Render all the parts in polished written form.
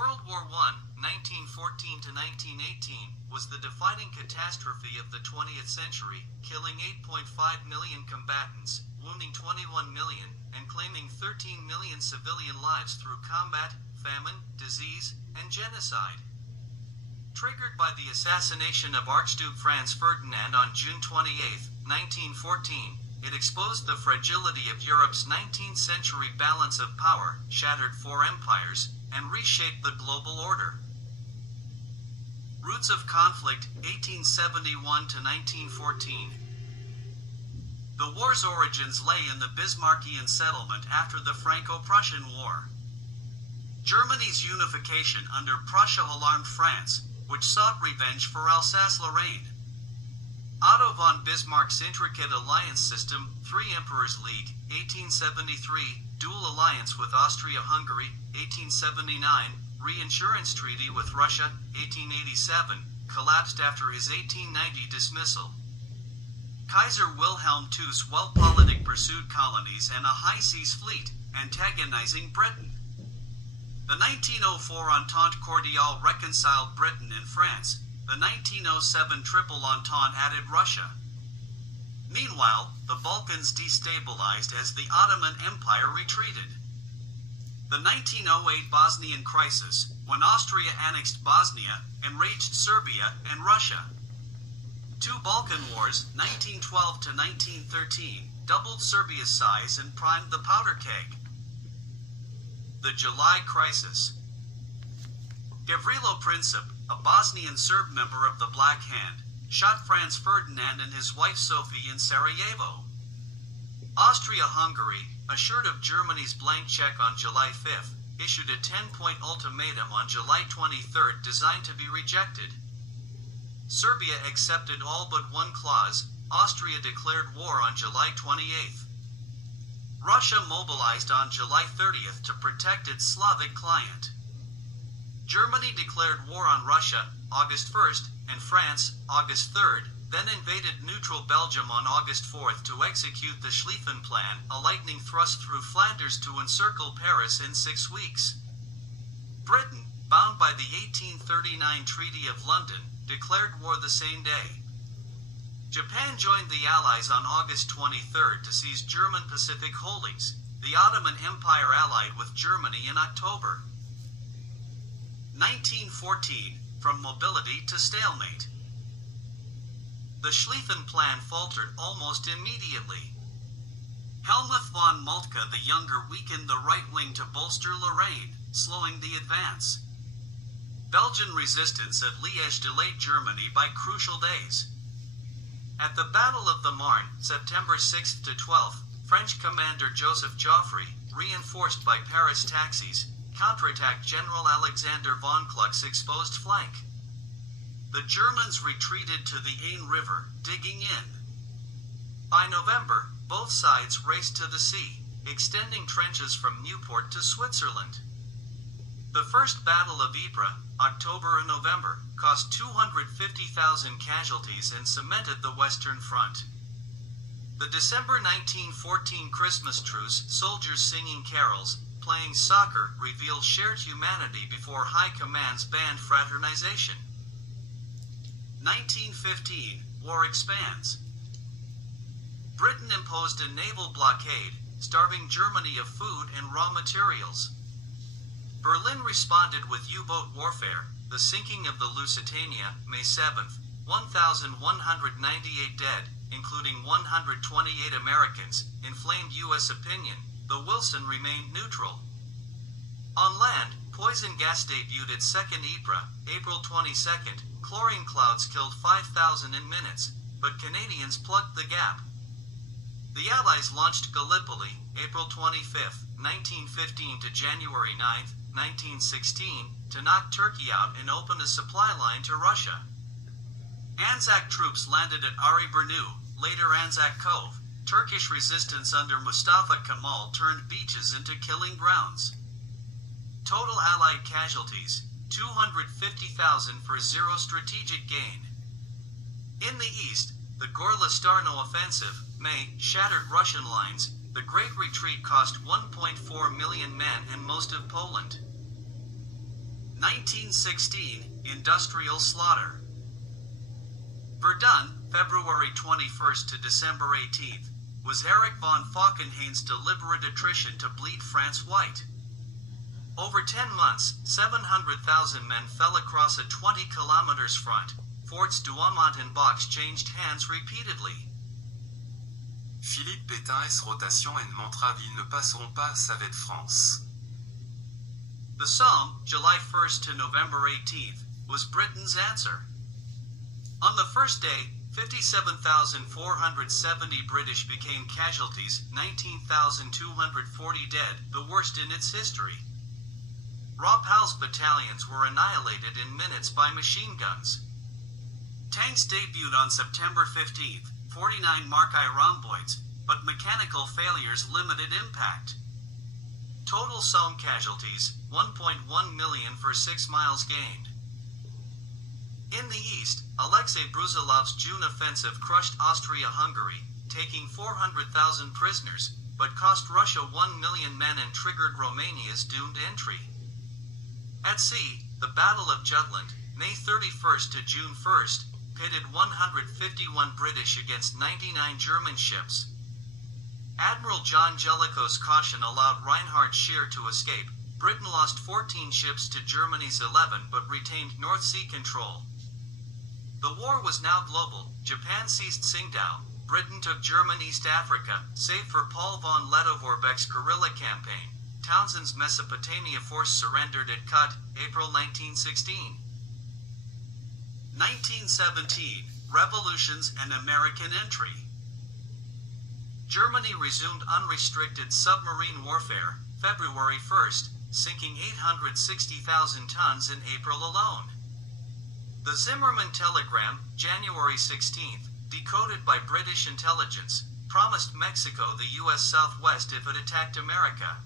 World War I, 1914 to 1918, was the defining catastrophe of the 20th century, killing 8.5 million combatants, wounding 21 million, and claiming 13 million civilian lives through combat, famine, disease, and genocide. Triggered by the assassination of Archduke Franz Ferdinand on June 28, 1914, it exposed the fragility of Europe's 19th century balance of power, shattered four empires, and reshaped the global order. Roots of conflict, 1871 to 1914. The war's origins lay in the Bismarckian settlement after the Franco-Prussian War. Germany's unification under Prussia alarmed France, which sought revenge for Alsace-Lorraine. Otto von Bismarck's intricate alliance system, Three Emperors League, 1873, dual alliance with Austria-Hungary, 1879, reinsurance treaty with Russia, 1887, collapsed after his 1890 dismissal. Kaiser Wilhelm II's Weltpolitik pursued colonies and a high-seas fleet, antagonizing Britain. The 1904 Entente Cordiale reconciled Britain and France. The 1907 Triple Entente added Russia. Meanwhile, the Balkans destabilized as the Ottoman Empire retreated. The 1908 Bosnian crisis, when Austria annexed Bosnia, enraged Serbia and Russia. Two Balkan Wars, 1912 to 1913, doubled Serbia's size and primed the powder keg. The July Crisis. Gavrilo Princip, a Bosnian Serb member of the Black Hand, shot Franz Ferdinand and his wife Sophie in Sarajevo. Austria-Hungary, assured of Germany's blank check on July 5, issued a 10-point ultimatum on July 23 designed to be rejected. Serbia accepted all but one clause. Austria declared war on July 28. Russia mobilized on July 30 to protect its Slavic client. Germany declared war on Russia, August 1, and France, August 3, then invaded neutral Belgium on August 4 to execute the Schlieffen Plan, a lightning thrust through Flanders to encircle Paris in 6 weeks. Britain, bound by the 1839 Treaty of London, declared war the same day. Japan joined the Allies on August 23 to seize German Pacific holdings. The Ottoman Empire allied with Germany in October. 1914, from mobility to stalemate. The Schlieffen Plan faltered almost immediately. Helmuth von Moltke the Younger weakened the right wing to bolster Lorraine, slowing the advance. Belgian resistance at Liège delayed Germany by crucial days. At the Battle of the Marne, September 6 to 12, French commander Joseph Joffre, reinforced by Paris taxis, counterattacked General Alexander von Kluck's exposed flank. The Germans retreated to the Aisne River, digging in. By November, both sides raced to the sea, extending trenches from Nieuport to Switzerland. The First Battle of Ypres, October and November, cost 250,000 casualties and cemented the Western Front. The December 1914 Christmas truce, soldiers singing carols, playing soccer, revealed shared humanity before High Command's banned fraternization. 1915, war expands. Britain imposed a naval blockade, starving Germany of food and raw materials. Berlin responded with U-boat warfare, the sinking of the Lusitania, May 7, 1,198 dead, including 128 Americans, inflamed U.S. opinion. The Wilson remained neutral. On land, poison gas debuted at 2nd Ypres, April 22. Chlorine clouds killed 5,000 in minutes, but Canadians plugged the gap. The Allies launched Gallipoli, April 25, 1915 to January 9, 1916, to knock Turkey out and open a supply line to Russia. Anzac troops landed at Ari Burnu, later Anzac Cove. Turkish resistance under Mustafa Kemal turned beaches into killing grounds. Total Allied casualties, 250,000 for zero strategic gain. In the east, the Gorla-Starno offensive, May, shattered Russian lines. The Great Retreat cost 1.4 million men and most of Poland. 1916, industrial slaughter. Verdun, February 21st to December 18th, was Erich von Falkenhayn's deliberate attrition to bleed France white. Over 10 months, 700,000 men fell across a 20 kilometers front. Forts Douaumont and Box changed hands repeatedly. Philippe Pétain rotation et montra ils ne passeront pas savait France. The Somme, July 1st to November 18th, was Britain's answer. On the first day, 57,470 British became casualties, 19,240 dead, the worst in its history. Rapal's battalions were annihilated in minutes by machine guns. Tanks debuted on September 15th, 49 Marquis rhomboids, but mechanical failures limited impact. Total Somme casualties, 1.1 million for 6 miles gained. In the east, Alexei Brusilov's June offensive crushed Austria-Hungary, taking 400,000 prisoners, but cost Russia 1 million men and triggered Romania's doomed entry. At sea, the Battle of Jutland, May 31st to June 1st, pitted 151 British against 99 German ships. Admiral John Jellicoe's caution allowed Reinhard Scheer to escape. Britain lost 14 ships to Germany's 11 but retained North Sea control. The war was now global. Japan seized Tsingtao. Britain took German East Africa, save for Paul von Lettow-Vorbeck's guerrilla campaign. Townshend's Mesopotamia force surrendered at Kut, April 1916. 1917, Revolutions and American entry. Germany resumed unrestricted submarine warfare, February 1st, sinking 860,000 tons in April alone. The Zimmermann telegram, January 16th, decoded by British intelligence, promised Mexico the U.S. Southwest if it attacked America.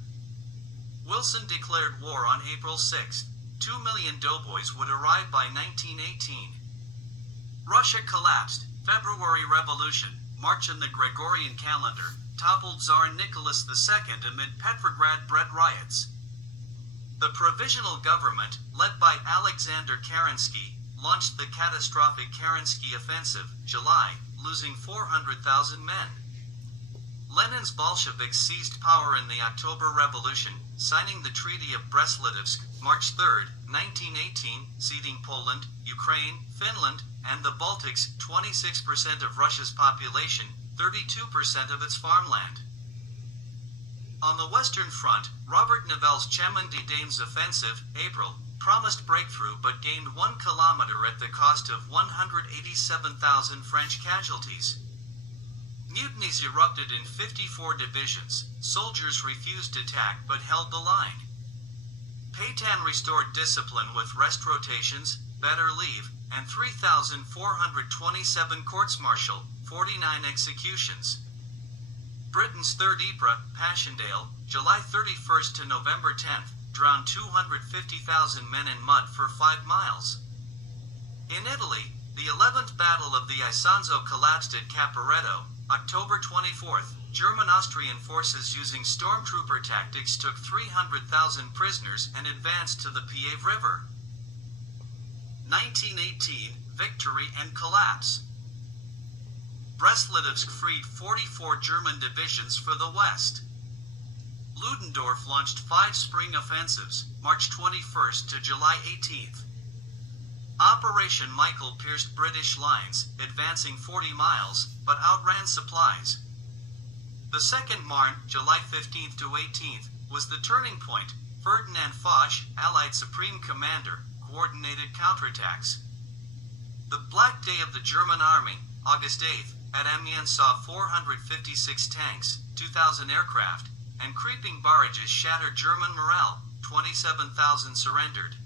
Wilson declared war on April 6. 2 million doughboys would arrive by 1918. Russia collapsed. February Revolution, March in the Gregorian calendar, toppled Tsar Nicholas II amid Petrograd bread riots. The provisional government, led by Alexander Kerensky, launched the catastrophic Kerensky Offensive, July, losing 400,000 men. Lenin's Bolsheviks seized power in the October Revolution, signing the Treaty of Brest-Litovsk, March 3, 1918, ceding Poland, Ukraine, Finland, and the Baltics, 26% of Russia's population, 32% of its farmland. On the Western Front, Robert Nivelle's Chemin des Dames offensive, April, promised breakthrough but gained 1 kilometer at the cost of 187,000 French casualties. Mutinies erupted in 54 divisions. Soldiers refused attack but held the line. Pétain restored discipline with rest rotations, better leave, and 3,427 courts-martial, 49 executions. Britain's Third Ypres, Passchendaele, July 31st to November 10th, drowned 250,000 men in mud for 5 miles. In Italy, the 11th Battle of the Isonzo collapsed at Caporetto, October 24th. German-Austrian forces using stormtrooper tactics took 300,000 prisoners and advanced to the Piave River. 1918, victory and collapse. Brest-Litovsk freed 44 German divisions for the West. Ludendorff launched 5 spring offensives, March 21st to July 18th. Operation Michael pierced British lines, advancing 40 miles, but outran supplies. The Second Marne, July 15th to 18th, was the turning point. Ferdinand Foch, Allied Supreme Commander, coordinated counterattacks. The Black Day of the German Army, August 8th, at Amiens saw 456 tanks, 2,000 aircraft, and creeping barrages shattered German morale, 27,000 surrendered.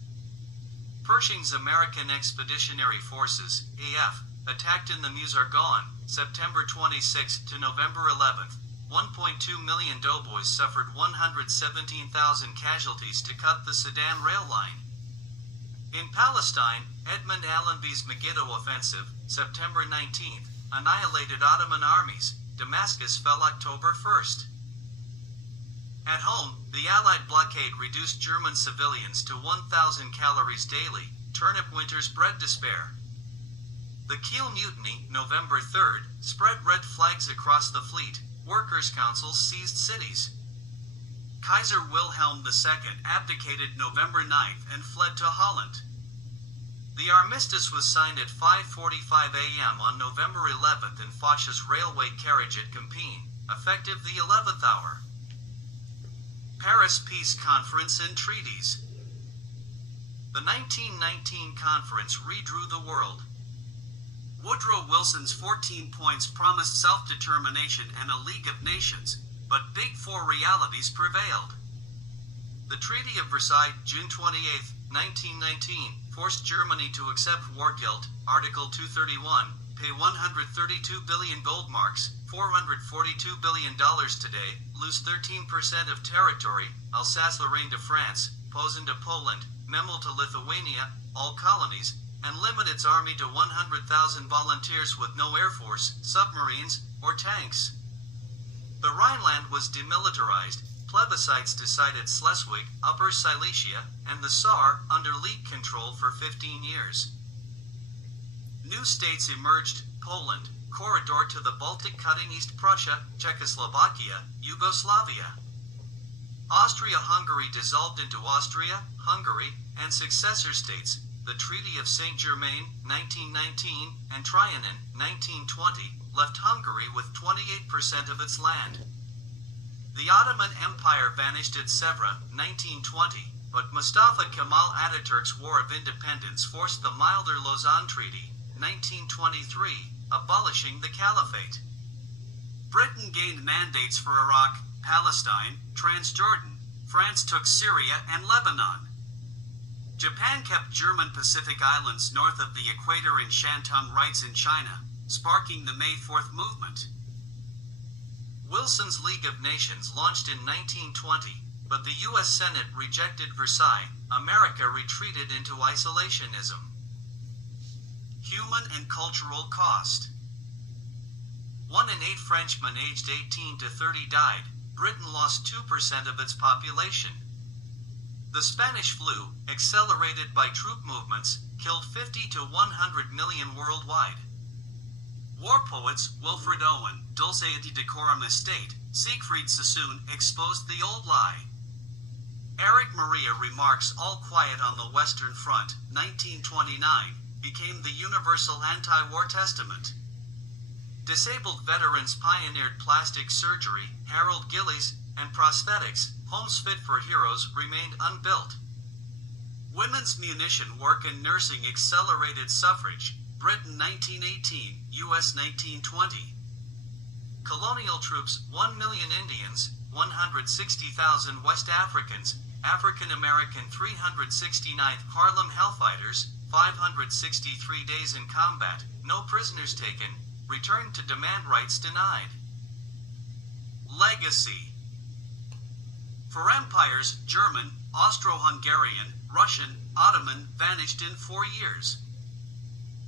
Pershing's American Expeditionary Forces, AF, attacked in the Meuse-Argonne, September 26 to November 11th. 1.2 million doughboys suffered 117,000 casualties to cut the Sedan rail line. In Palestine, Edmund Allenby's Megiddo Offensive, September 19th, annihilated Ottoman armies. Damascus fell October 1st. At home, the Allied blockade reduced German civilians to 1,000 calories daily, turnip winter's bred despair. The Kiel Mutiny, November 3rd, spread red flags across the fleet, workers' councils seized cities. Kaiser Wilhelm II abdicated November 9th and fled to Holland. The armistice was signed at 5:45 a.m. on November 11th in Foch's railway carriage at Compiègne, effective the 11th hour. Paris Peace Conference and Treaties. The 1919 conference redrew the world. Woodrow Wilson's 14 points promised self-determination and a League of Nations, but Big Four realities prevailed. The Treaty of Versailles, June 28, 1919, forced Germany to accept war guilt, Article 231, pay 132 billion gold marks, $442 billion today, lose 13% of territory, Alsace-Lorraine to France, Posen to Poland, Memel to Lithuania, all colonies, and limit its army to 100,000 volunteers with no air force, submarines, or tanks. The Rhineland was demilitarized, plebiscites decided Schleswig, Upper Silesia, and the Saar under League control for 15 years. New states emerged, Poland, corridor to the Baltic cutting East Prussia, Czechoslovakia, Yugoslavia. Austria-Hungary dissolved into Austria, Hungary, and successor states, the Treaty of Saint-Germain, 1919, and Trianon, 1920, left Hungary with 28% of its land. The Ottoman Empire vanished at Sevres, 1920, but Mustafa Kemal Ataturk's War of Independence forced the milder Lausanne Treaty, 1923, abolishing the Caliphate. Britain gained mandates for Iraq, Palestine, Transjordan. France took Syria and Lebanon. Japan kept German Pacific Islands north of the equator and Shantung rights in China, sparking the May 4th movement. Wilson's League of Nations launched in 1920, but the U.S. Senate rejected Versailles. America retreated into isolationism. Human and cultural cost. 1 in 8 Frenchmen aged 18 to 30 died. Britain lost 2% of its population. The Spanish flu, accelerated by troop movements, killed 50 to 100 million worldwide. War poets Wilfred Owen, Dulce et Decorum Estate, Siegfried Sassoon exposed the old lie. Eric Maria remarks All Quiet on the Western Front, 1929, became the universal anti-war testament. Disabled veterans pioneered plastic surgery, Harold Gillies, and prosthetics. Homes fit for heroes remained unbuilt. Women's munition work and nursing accelerated suffrage. Britain 1918, US 1920. Colonial troops, 1 million Indians, 160,000 West Africans, African American 369th Harlem Hellfighters, 563 days in combat, no prisoners taken, returned to demand rights denied. Legacy. For empires, German, Austro-Hungarian, Russian, Ottoman, vanished in 4 years.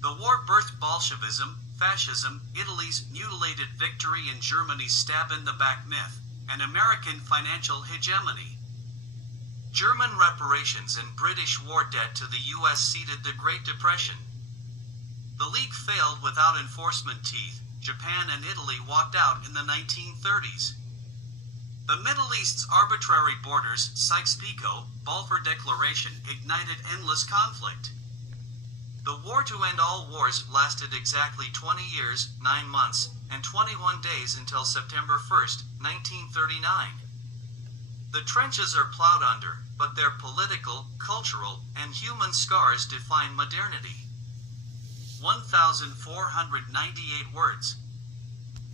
The war birthed Bolshevism, fascism, Italy's mutilated victory and Germany's stab-in-the-back myth, and American financial hegemony. German reparations and British war debt to the U.S. seeded the Great Depression. The League failed without enforcement teeth. Japan and Italy walked out in the 1930s. The Middle East's arbitrary borders, Sykes-Picot, Balfour Declaration, ignited endless conflict. The war to end all wars lasted exactly 20 years, 9 months, and 21 days until September 1, 1939. The trenches are plowed under, but their political, cultural, and human scars define modernity. 1,498 words.